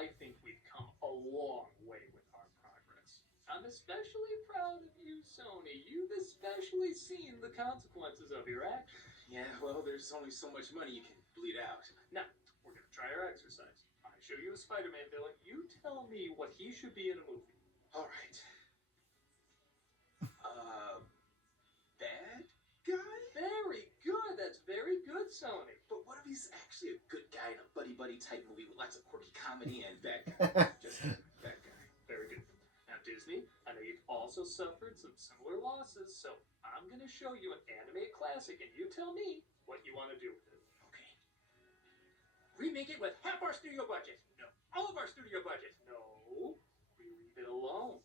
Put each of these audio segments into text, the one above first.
I think we've come a long way with our progress. I'm especially proud of you, Sony. You've especially seen the consequences of your actions. Yeah, well, there's only so much money you can bleed out. Now, we're gonna try our exercise. I show you a Spider-Man villain. You tell me what he should be in a movie. All right. Bad guy? Very good. That's very good, Sony. But what if he's actually a good guy in a buddy-buddy type movie with lots of quirky comedy and bad guy? Just a bad guy. Very good. Now, Disney, I know you've also suffered some similar losses, so I'm going to show you an animated classic, and you tell me what you want to do with it. Okay. Remake it with half our studio budget. No. All of our studio budget. No. We leave it alone.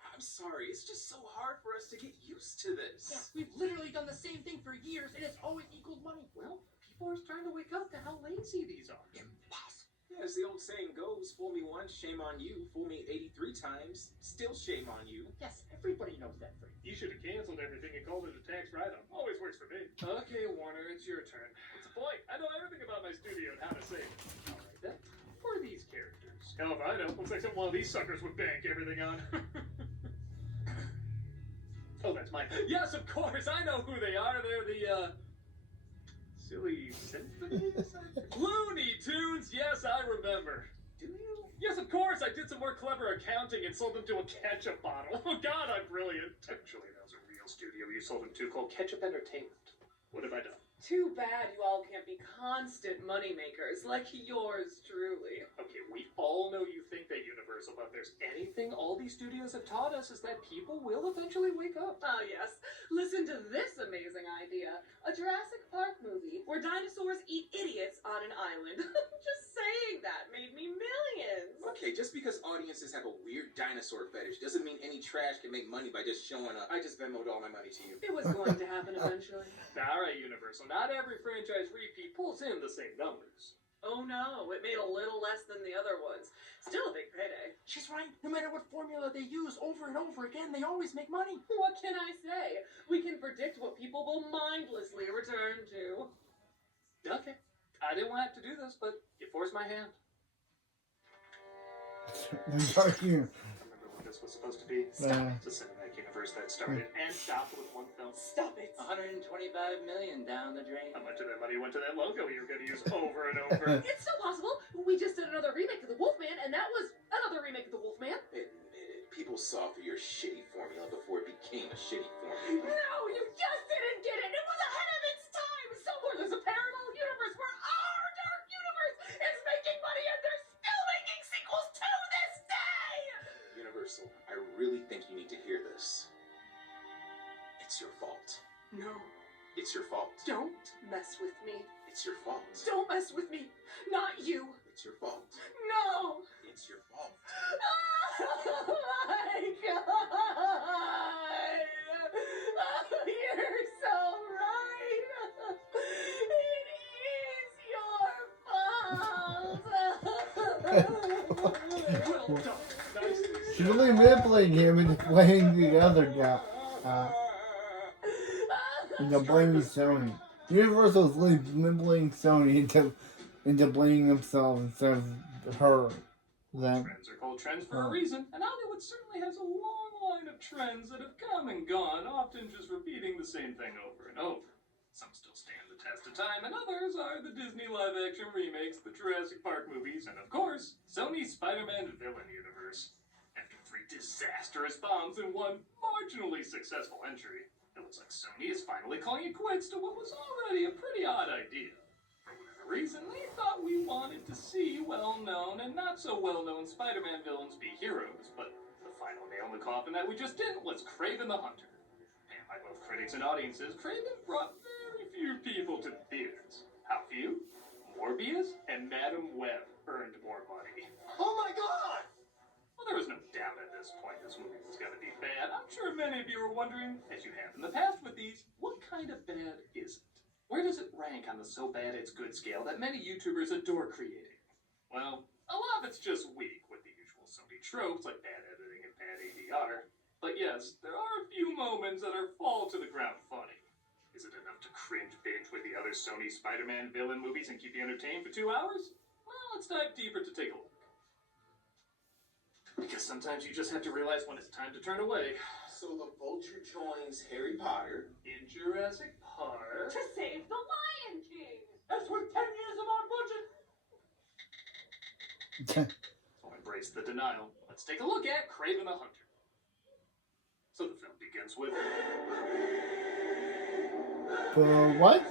I'm sorry, it's just so hard for us to get used to this. Yeah, we've literally done the same thing for years, and it's always equaled money. Well, people are starting to wake up to how lazy these are. Impossible. Yeah, as the old saying goes, fool me once, shame on you. Fool me 83 times, still shame on you. Yes, everybody knows that phrase. You should have canceled everything and called it a tax write-off. Always works for me. Okay, Warner, it's your turn. What's the point? I know everything about my studio and how to save it. All right, then. Who are these characters? Hell if I know. Looks like one of these suckers would bank everything on. Oh, that's mine. Yes, of course, I know who they are. They're the, Silly Symphonies? Looney Tunes, yes, I remember. Do you? Yes, of course, I did some more clever accounting and sold them to a ketchup bottle. Oh, God, I'm brilliant. Actually, that was a real studio you sold them to called Ketchup Entertainment. What have I done? Too bad you all can't be constant moneymakers like yours truly. Okay, we all know you think that, Universal, but if there's anything all these studios have taught us is that people will eventually wake up. Oh yes, listen to this amazing idea. A Jurassic Park movie where dinosaurs eat idiots on an island. Just saying that made me millions. Okay, just because audiences have a weird dinosaur fetish doesn't mean any trash can make money by just showing up. I just Venmo'd all my money to you. It was going to happen eventually. Alright, Universal, not every franchise repeat pulls in the same numbers. Oh no, it made a little less than the other ones. Still a big payday. She's right. No matter what formula they use over and over again, they always make money. What can I say? We can predict what people will mindlessly return to. Okay. I didn't want to have to do this, but you forced my hand. Remember what this was supposed to be? It's a cinematic universe that started and stopped with one film. Stop it. 125 million down the drain. How much of that money went to that logo you were going to use over and over? It's still possible. We just did another remake of The Wolfman, and that was another remake of The Wolfman. Admit it. People saw through your shitty formula before it became a shitty formula. No, you just didn't get it. It was ahead of its time. Somewhere there's a parallel universe where our dark universe is making money, and they're still making sequels to this day. Universal, I really think you need to hear this. It's your fault. No, It's your fault. don't mess with me. It's your fault. Don't mess with me. Not you. It's your fault. No. It's your fault. Oh my God. Oh, you're so right. It is your fault. Well done. Nicely She's really manipulating him into playing the other guy. Blaming Sony. Universal is really manipulating Sony into blaming themselves instead of her. Them. Trends are called trends for a reason, and Hollywood certainly has a long line of trends that have come and gone, often just repeating the same thing over and over. Some still stand the test of time, and others are the Disney live-action remakes, the Jurassic Park movies, and of course, Sony's Spider-Man villain universe. After 3 disastrous bombs and 1 marginally successful entry, it looks like Sony is finally calling it quits to what was already a pretty odd idea. For whatever reason, they thought we wanted to see well-known and not so well-known Spider-Man villains be heroes, but the final nail in the coffin that we just didn't was Kraven the Hunter. And by both critics and audiences, Kraven brought very few people to the theaters. How few? Morbius and Madam Web earned more money. Oh my God! Well, there was no doubt at this point this movie was going to be bad. I'm sure many of you are wondering, as you have in the past with these, what kind of bad is it? Where does it rank on the so bad it's good scale that many YouTubers adore creating? Well, a lot of it's just weak with the usual Sony tropes like bad editing and bad ADR. But yes, there are a few moments that are fall to the ground funny. Is it enough to cringe binge with the other Sony Spider-Man villain movies and keep you entertained for 2 hours? Well, let's dive deeper to take a look. Because sometimes you just have to realize when it's time to turn away. So the vulture joins Harry Potter In Jurassic Park. To save the Lion King. That's worth 10 years of our budget. So embrace the denial. Let's take a look at Craven the Hunter. So the film begins with What?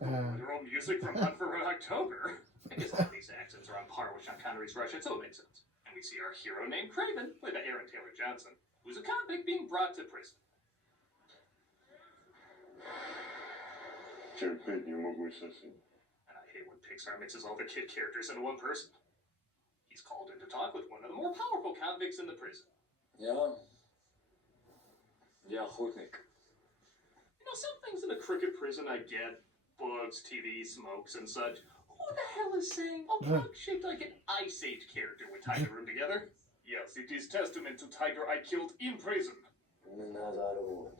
literal music from Hunt for Red October. I guess all these accents are on par with Sean Connery's Russian, so it makes sense. And we see our hero named Craven, played by Aaron Taylor Johnson, who's a convict being brought to prison. Терпеть не могу совсем. And I hate when Pixar mixes all the kid characters into one person. He's called in to talk with one of the more powerful convicts in the prison. Я охотник. You know, some things in a crooked prison I get. Bugs, TV, smokes, and such. Who the hell is saying a bug shaped like an Ice Age character would tie the room together? Yes, it is testament to tiger I killed in prison. Меня зовут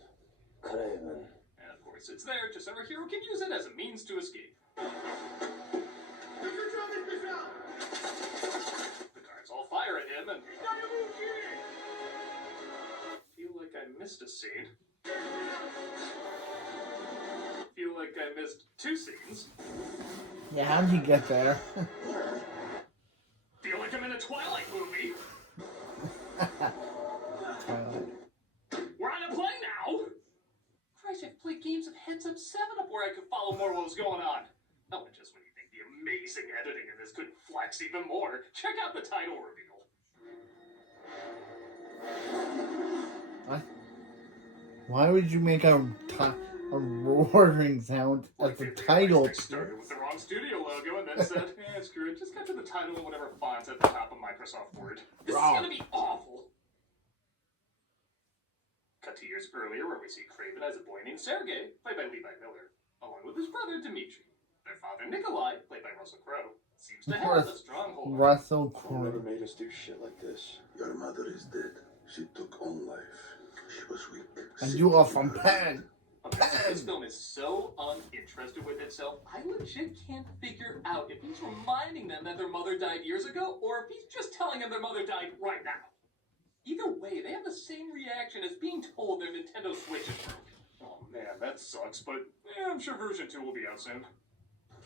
Кравен. And of course, it's there just so our hero can use it as a means to escape. The guards all fire at him, and feel like I missed a scene. Feel like I missed 2 scenes. Yeah, how'd you get there? Feel like I'm in a Twilight movie. We're on a play now. Christ, I've played games of Heads Up 7-Up where I could follow more what was going on. Oh, and just when you think the amazing editing in this could flex even more, check out the title reveal. What? Why would you make a roaring sound at the title? They started with the wrong studio logo and then said, screw it, just cut to the title and whatever font's at the top of Microsoft Word. This is gonna be awful. Cut to years earlier where we see Craven as a boy named Sergei, played by Levi Miller, along with his brother Dmitri. Their father Nikolai, played by Russell Crowe, seems to have a stronghold. Russell You Crowe. never made us do shit like this. Your mother is dead. She took on life. She was weak. And you are from Pan. This film is so uninterested with itself, I legit can't figure out if he's reminding them that their mother died years ago, or if he's just telling them their mother died right now. Either way, they have the same reaction as being told their Nintendo Switch is broken. Oh man, that sucks, but I'm sure version 2 will be out soon.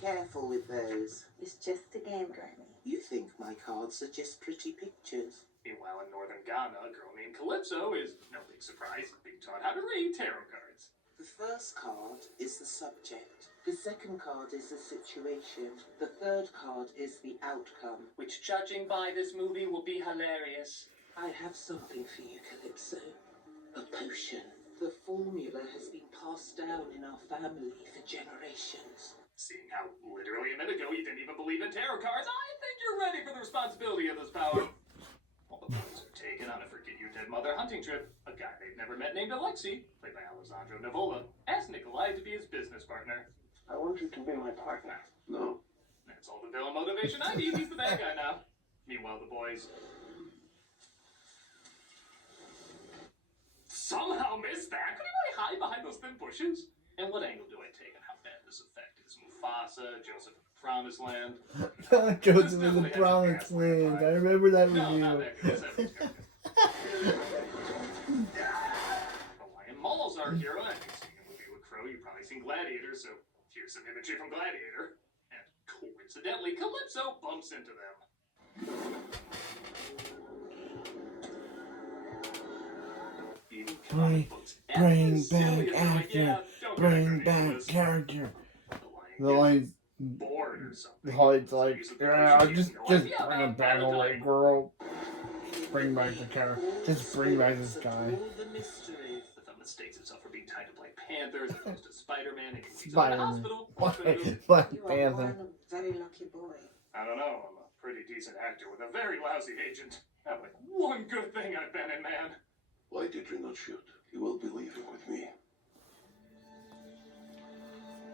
Careful with those. It's just a game, Granny. You think my cards are just pretty pictures. Meanwhile, in northern Ghana, a girl named Calypso is, no big surprise, being taught how to read tarot cards. The first card is the subject. The second card is the situation. The third card is the outcome. Which, judging by this movie, will be hilarious. I have something for you, Calypso. A potion. The formula has been passed down in our family for generations. Seeing how literally a minute ago you didn't even believe in tarot cards, I think you're ready for the responsibility of this power. All the boys are taken on a forget-your-dead-mother hunting trip. A guy they've never met named Alexei, played by Alessandro Nivola, asks Nikolai to be his business partner. I want you to be my partner. No. That's all the villain motivation I need. He's the bad guy now. Meanwhile, the boys somehow missed that. Could anybody hide behind those thin bushes? And what angle do I take on how bad this effect is? Mufasa, Joseph in the Promised Land. Joseph in the Promised Land. I remember that No, not review. that good. The lion mauls our hero, and if you've seen a movie with Crow, you've probably seen Gladiator, so here's some imagery from Gladiator. And coincidentally, Calypso bumps into them. Even comic books Bring as silly back as they're like, actor. yeah, don't Bring connect any of back this. character. The The lion line's gets bored or something. Holly's So like, he's like, yeah, "Oh, just no bring idea it about back, paradigm." little girl. Bring back the character. Just bring back this guy. All the mysteries. The film mistakes itself for being tied to Black Panther as opposed to Spider-Man and he's in the Spider-Man. hospital. Black You are Panther. one very lucky boy. I don't know. I'm a pretty decent actor with a very lousy agent. I have like one good thing I've been in, man. Why did you not shoot? You will be leaving with me.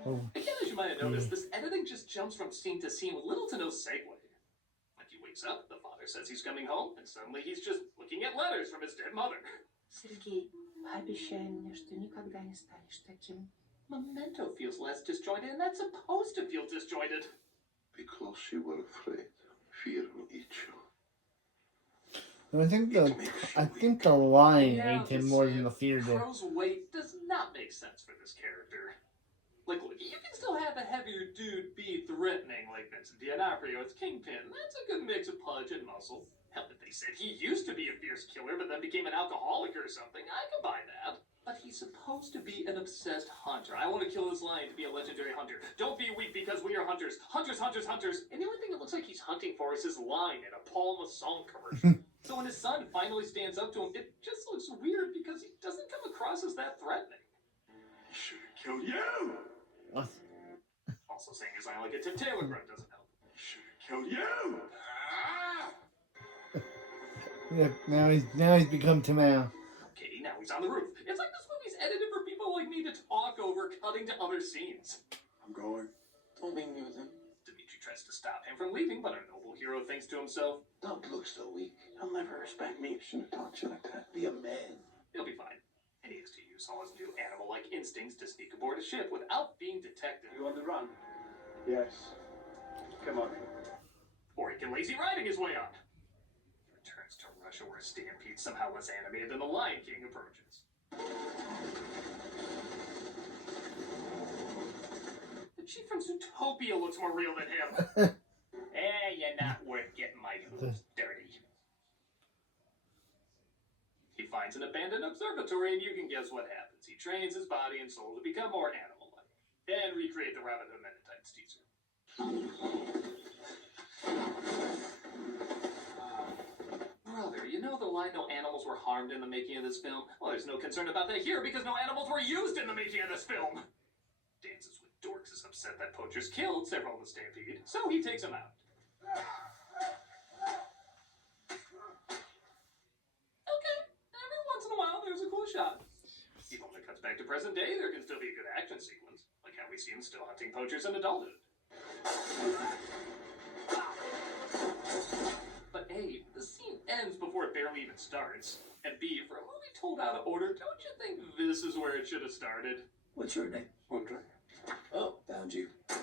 Oh, Again, as you might have noticed, this editing just jumps from scene to scene with little to no segue. Like he wakes up, the father says he's coming home, and suddenly he's just looking at letters from his dead mother. Сергей, пообещай мне, что никогда не станешь таким. Memento feels less disjointed, and that's supposed to feel disjointed. Because you were afraid. Fear will eat you. I think the lion ate him more than the fear did. Crow's weight does not make sense for this character. Like, look, you can still have a heavier dude be threatening like Vincent D'Onofrio as Kingpin. That's a good mix of punch and muscle. Hell, if they said he used to be a fierce killer but then became an alcoholic or something, I could buy that. But he's supposed to be an obsessed hunter. I want to kill this lion to be a legendary hunter. Don't be weak because we are hunters. Hunters, hunters, hunters. And the only thing that looks like he's hunting for is his line in a Paul Masson commercial. So when his son finally stands up to him, it just looks weird because he doesn't come across as that threatening. He should have killed you! Also saying his line like a Tim Taylor grunt doesn't help. He should have killed you! Look, now he's become Tamao. Okay, now he's on the roof. It's like this movie's edited for people like me to talk over, cutting to other scenes. I'm going. Don't leave me with him. Dimitri tries to stop him from leaving, but our noble hero thinks to himself, Don't look so weak. He'll never respect me. Shouldn't have talked to you like that. Be a man. he'll be fine. And he has to use all his new animal-like instincts to sneak aboard a ship without being detected. You on the run? Yes. Come on. Or he can lazy riding his way on. He returns to Russia where Stampede somehow less animated than the Lion King approaches. The chief from Zootopia looks more real than him. You're not worth getting my hooves dirty. He finds an abandoned observatory, and you can guess what happens. He trains his body and soul to become more animal-like, and recreate the Robin Hood Men in Tights teaser. Brother, you know the line no animals were harmed in the making of this film? Well, there's no concern about that here because no animals were used in the making of this film. Dances with Dorks is upset that poachers killed several in the stampede, so he takes them out. Okay, every once in a while there's a cool shot. Even when it cuts back to present day, there can still be a good action sequence, like how we see him still hunting poachers in adulthood. But A, the scene ends before it barely even starts. And B, for a movie told out of order, don't you think this is where it should have started? What's your name? Andre. Oh, found you. How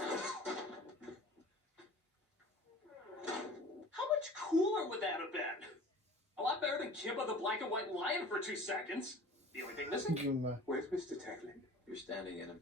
much cooler would that have been? A lot better than Kimba the black and white lion for 2 seconds. The only thing missing? Where's Mr. Tecklin? You're standing in him.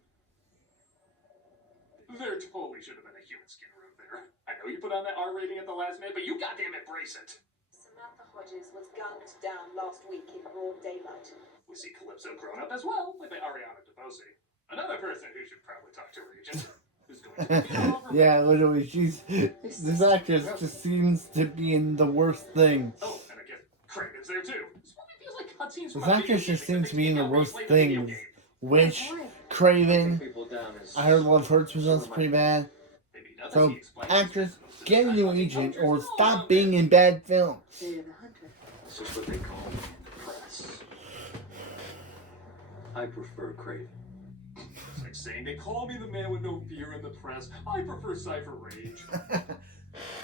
There totally should have been a human skin room there. I know you put on that R rating at the last minute, but you goddamn embrace it. Samantha Hodges was gunned down last week in broad daylight. We see Calypso grown up as well, played by Ariana DeBose. Another person who should probably talk to her agent. Who's going to be over. Yeah, literally, this actress just seems to be in the worst things. Oh, and I guess Craven's there too. This movie feels like cutscenes This from a actress video just game seems to be in the that worst makes me play the video things. game. Which, Craven, I heard Love Hurts was also pretty bad. Maybe nothing So, he explains actress, is most of get the a time new about agent poachers or and all stop of being it. in bad films. They're the hunter. This is what they call me in the press. I prefer Craven. It's like saying they call me the man with no fear in the press. I prefer Cypher Rage.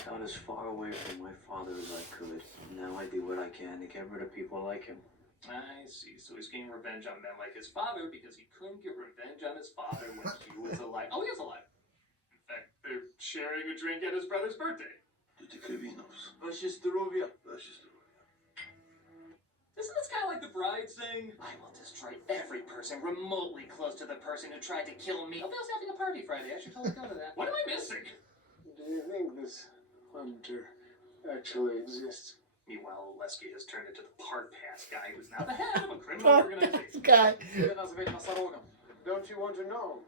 Got as far away from my father as I could. Now I do what I can to get rid of people like him. I see. So he's getting revenge on men like his father because he couldn't get revenge on his father when he was alive. Oh, he is alive. In fact, they're sharing a drink at his brother's birthday. Tutti Crevinos. Ваши здоровья. Ваши здоровья. Isn't this kind of like the bride saying, I will destroy every person remotely close to the person who tried to kill me. Oh, Bill's having a party Friday. I should totally go to that. What am I missing? Do you think this hunter actually exists? Meanwhile, Lesky has turned into the Park Pass guy who's now the head of a criminal organization. Guy. Don't you want to know?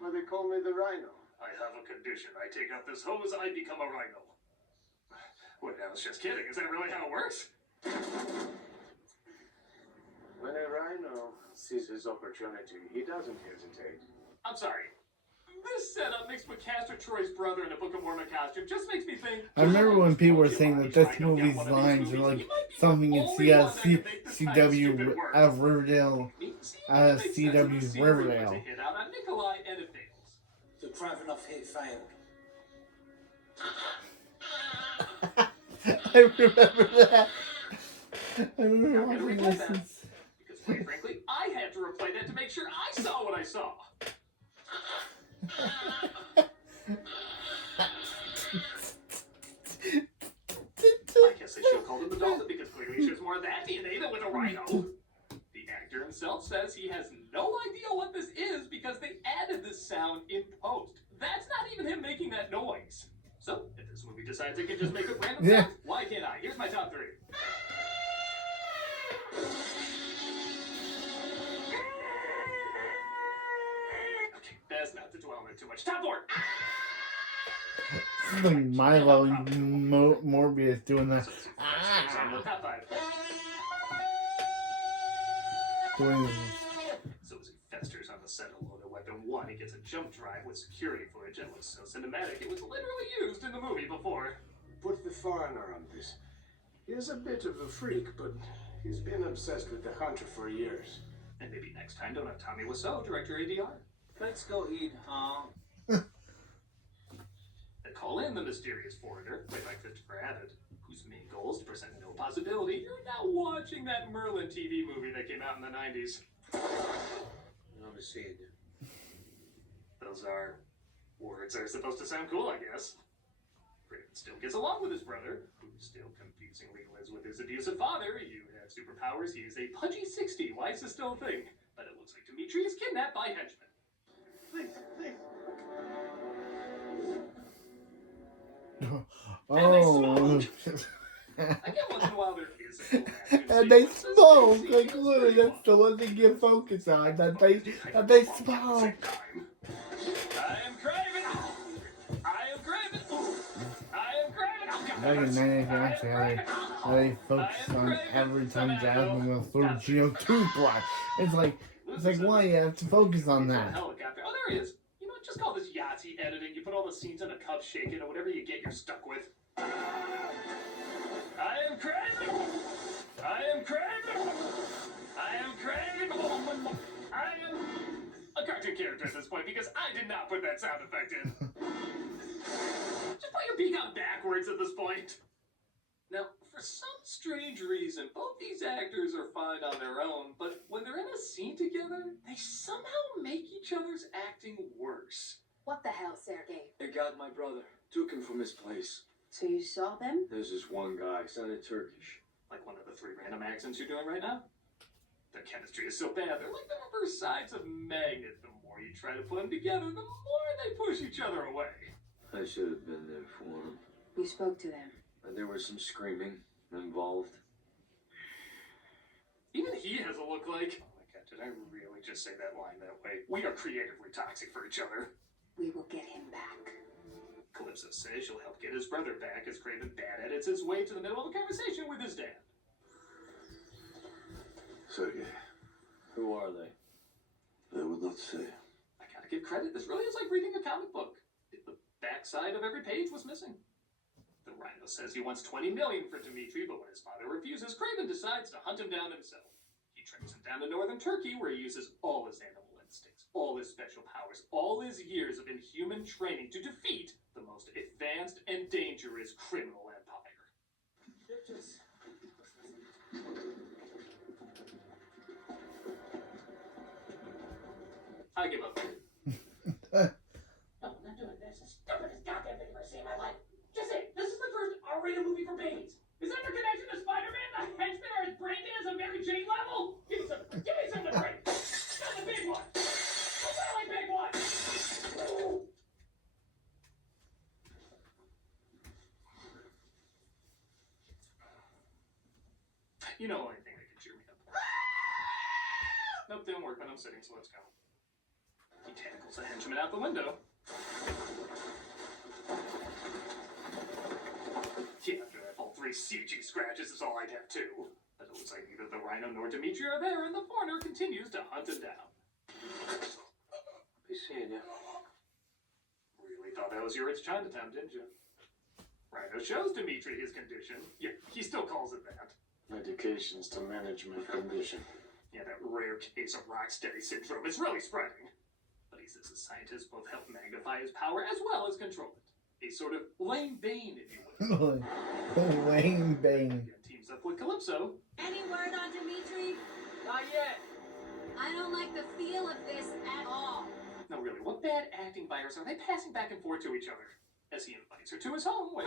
Why they call me the Rhino? I have a condition. I take out this hose, I become a rhino. Wait, I was just kidding. Is that really how it works? When a rhino sees his opportunity, he doesn't hesitate. I'm sorry. This setup mixed with Castor Troy's brother in a Book of Mormon costume just makes me think. I remember when people were saying that this movie's lines are like something in CW out of Riverdale, out of CW's Riverdale. Hit out on Nikolai and it fails. The Kravenov hit failed. I remember that. I remember Now, I'm gonna watching replay this. that. Because quite frankly, I had to replay that to make sure I saw what I saw. I guess they should have called him the Dalton sound in post. That's not even him making that noise. So, if this movie decides it can just make up random sounds, why can't I? Here's my top 3. Okay, best not to dwell on it too much. Top 4! This is like Milo Morbius doing that. Top 5. Doing So as he festers on the set of Loaded Weapon 1, he gets a jump drive with security footage and looks so cinematic it was literally used in the movie before. Put the foreigner on this. He's a bit of a freak, but he's been obsessed with the Hunter for years. And maybe next time don't have Tommy Wiseau direct your ADR. Let's go eat, huh? They call in the mysterious foreigner, played by Christopher Abbott, whose main goal is to present no possibility. You're now watching that Merlin TV movie that came out in the 90s. Never seen it. Those are words that are supposed to sound cool, I guess. Craven still gets along with his brother, who still confusingly lives with his abusive father. You have superpowers, he is a pudgy 60. Why is this still a thing? But it looks like Dimitri is kidnapped by henchmen. oh. Again, once in a while there is a cool action And they sequence. smoke, like literally, that's the one thing you focus on. That they smoke. I am Craven. I am Craven. I am Craven. Back in 1990, how they focus on every time Jasmine will throw Geo toothbrush. It's like why you have to focus on that? Helicopter. Oh, there he is. You know, just call this Yahtzee editing. You put all the scenes in a cup shaking or whatever you get, you're stuck with. I am Craven. I am Craven. I am Craven. I am a cartoon character at this point because I did not put that sound effect in. Just put your beak on backwards at this point. Now, for some strange reason, both these actors are fine on their own, but when they're in a scene together, they somehow make each other's acting worse. What the hell, Sergey? They got my brother. Took him from his place. So you saw them? There's this one guy, sounded Turkish. Like one of the 3 random accents you're doing right now? Their chemistry is so bad, they're like the reverse sides of magnets. The more you try to put them together, the more they push each other away. I should have been there for him. You spoke to them. And there was some screaming involved. Even he has a look like, oh my god, did I really just say that line that way? We are creatively toxic for each other. We will get him back. Calypso says she'll help get his brother back as Craven bad edits his way to the middle of a conversation with his dad. Sergey, Who are they? I would not say. I gotta give credit, this really is like reading a comic book. The backside of every page was missing. The Rhino says he wants 20 million for Dimitri, but when his father refuses, Craven decides to hunt him down himself. He tracks him down to northern Turkey, where he uses all his animal instincts, all his special powers, all his years of inhuman training to defeat the most advanced and dangerous criminal empire. I give up. No, I'm not doing this. It's the stupidest goddamn thing I've ever seen in my life. Just say, this is the first R-rated movie for babies. Is that your connection to Spider-Man? The henchman or his brain is a Mary Jane level? Give me something to drink. Not the big one. The really big one. You know, only thing that can cheer me up. Nope, didn't work when I'm sitting, so let's go. He tackles the henchman out the window. Yeah, after that, all 3 CG scratches is all I'd have too. But it looks like neither the Rhino nor Dimitri are there, and the foreigner continues to hunt him down. Be seeing you. Really thought that was your It's Chinatown, didn't you? Rhino shows Dimitri his condition. Yeah, he still calls it that. Medications to management condition. Yeah, that rare case of rocksteady syndrome is really spreading. But he says his scientists both help magnify his power as well as control it. A sort of Lane Bane, if you will. Lane Bane. Teams up with Calypso. Any word on Dimitri? Not yet. I don't like the feel of this at all. No, really, what bad acting virus are they passing back and forth to each other? As he invites her to his home, where...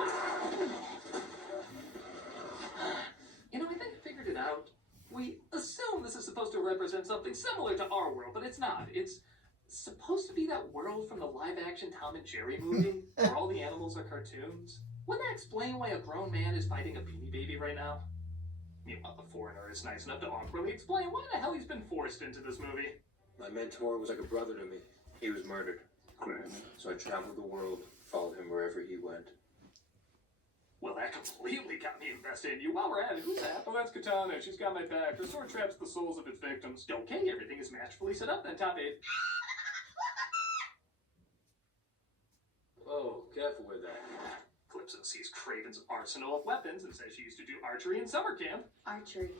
You know, I think I figured it out. We assume this is supposed to represent something similar to our world, but it's not. It's supposed to be that world from the live-action Tom and Jerry movie, where all the animals are cartoons? Wouldn't that explain why a grown man is fighting a beanie baby right now? Meanwhile, the foreigner is nice enough to awkwardly explain why the hell he's been forced into this movie. My mentor was like a brother to me. He was murdered. So I traveled the world, followed him wherever he went. Well, that completely got me invested in you. While we're at it, who's that? Oh, that's Katana. She's got my back. Her sword traps the souls of its victims. Okay, everything is masterfully set up then, top 8. Oh, careful with that. Calypso sees Craven's arsenal of weapons and says she used to do archery in summer camp. Archery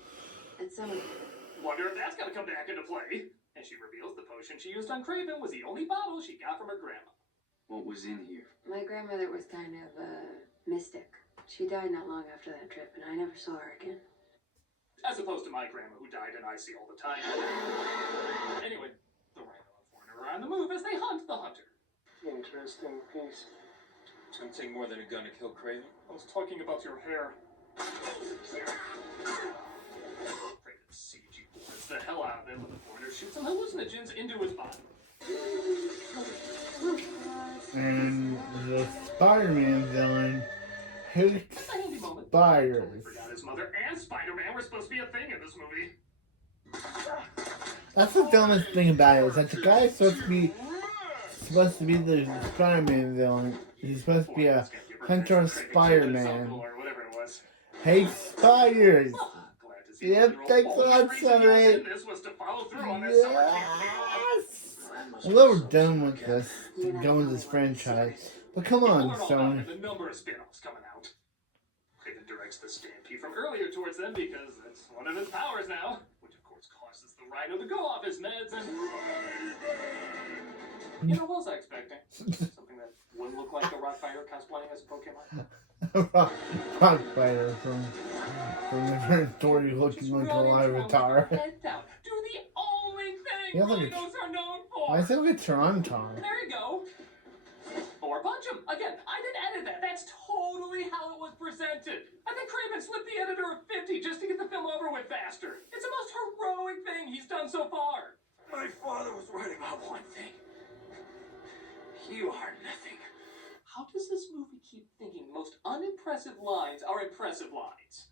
at summer camp. Wonder if that's gonna come back into play. And she reveals the potion she used on Craven was the only bottle she got from her grandma. What was in here? My grandmother was kind of a mystic. She died not long after that trip, and I never saw her again. As opposed to my grandma, who died in icy all the time. Anyway, the Rhino and Foreigner are on the move as they hunt the hunter. Interesting piece. It's gonna take more than a gun to kill Craven. I was talking about your hair. Craven CG boards the hell out of him when the Foreigner shoots some hallucinogens into his body. And the Spider-Man villain hates spiders. Totally forgot his mother and Spider-Man were supposed to be a thing in this movie. That's the dumbest thing about it, is that the guy's supposed to be the Spider-Man villain. He's supposed to be a hunter Spider-Man. Hates spiders. Yep, thanks a lot, Sonny. Yes! I'm a little done with this, done with this franchise. But come on, Sony. The number of spin-offs coming out. Craven directs the stampede from earlier towards them because that's one of his powers now, which of course causes the Rhino to go off his meds and... You know, what was I expecting? Something that wouldn't look like the Rockfire cosplaying as a Pokemon? Rockfire from the story looking like a Avatar. Head down. Do the only thing Yeah, look at- Rhinos are known for! Why is it like a Toronto? There you go. Or punch him. Again, I didn't edit that. That's totally how it was presented. I think Craven slipped the editor of 50 just to get the film over with faster. It's the most heroic thing he's done so far. My father was right about one thing. You are nothing. How does this movie keep thinking most unimpressive lines are impressive lines?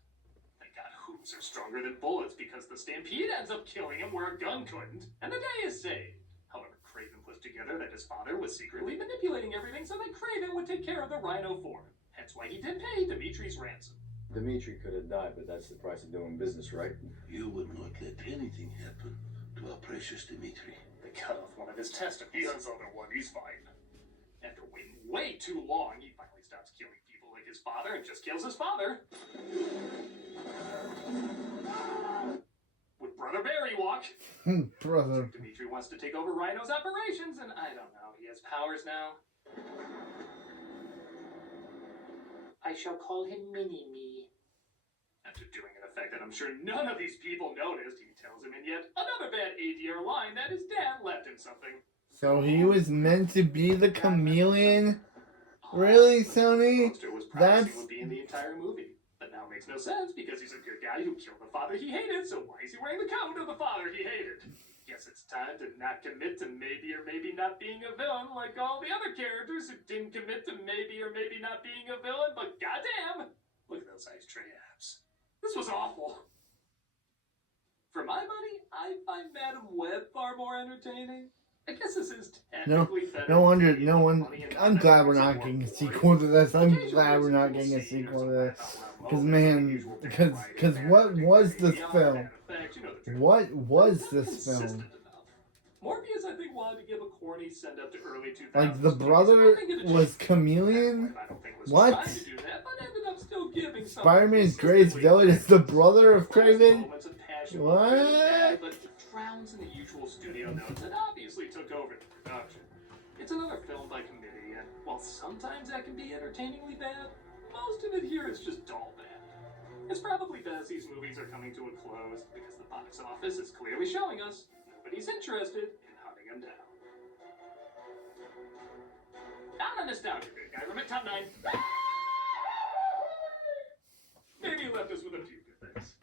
Thank God hooves are stronger than bullets because the stampede ends up killing him where a gun couldn't, and the day is saved. However, Craven puts together that his father was secretly manipulating everything so that Craven would take care of the Rhino for him. Hence why he did pay Dimitri's ransom. Dimitri could have died, but that's the price of doing business, right? You would not let anything happen to our precious Dimitri. They cut off one of his testicles. He has other one, he's fine. After waiting way too long, he finally stops killing people like his father and just kills his father. With Brother Barry walk. Brother. Dimitri wants to take over Rhino's operations, and I don't know, he has powers now. I shall call him Mini-Me. After doing an effect that I'm sure none of these people noticed, he tells him in yet another bad ADR line that his dad left him something. So he was meant to be the chameleon? Really, Sony? That's... would be in the entire movie. But now it makes no sense because he's a good guy who killed the father he hated, so why is he wearing the coat of the father he hated? Guess it's time to not commit to maybe or maybe not being a villain like all the other characters who didn't commit to maybe or maybe not being a villain, but goddamn! Look at those ice tray abs. This was awful. For my money, I find Madam Web far more entertaining. I guess this is technically better. No wonder, no one. I'm glad we're not getting a sequel to this. I'm glad we're not getting a sequel to this. Because, man, because what was this film? What was this film? Morbius, I think, wanted to give a corny send up to early 2000s. Like, the brother was chameleon? What? Spider-Man's greatest villain is the brother of Craven? What? Drowns in the usual studio notes that obviously took over the production. It's another film by committee, and while sometimes that can be entertainingly bad, most of it here is just dull bad. It's probably best these movies are coming to a close because the box office is clearly showing us nobody's interested in hunting them down. Not a nostalgia big guy, remember top 9. Maybe he left us with a few good things.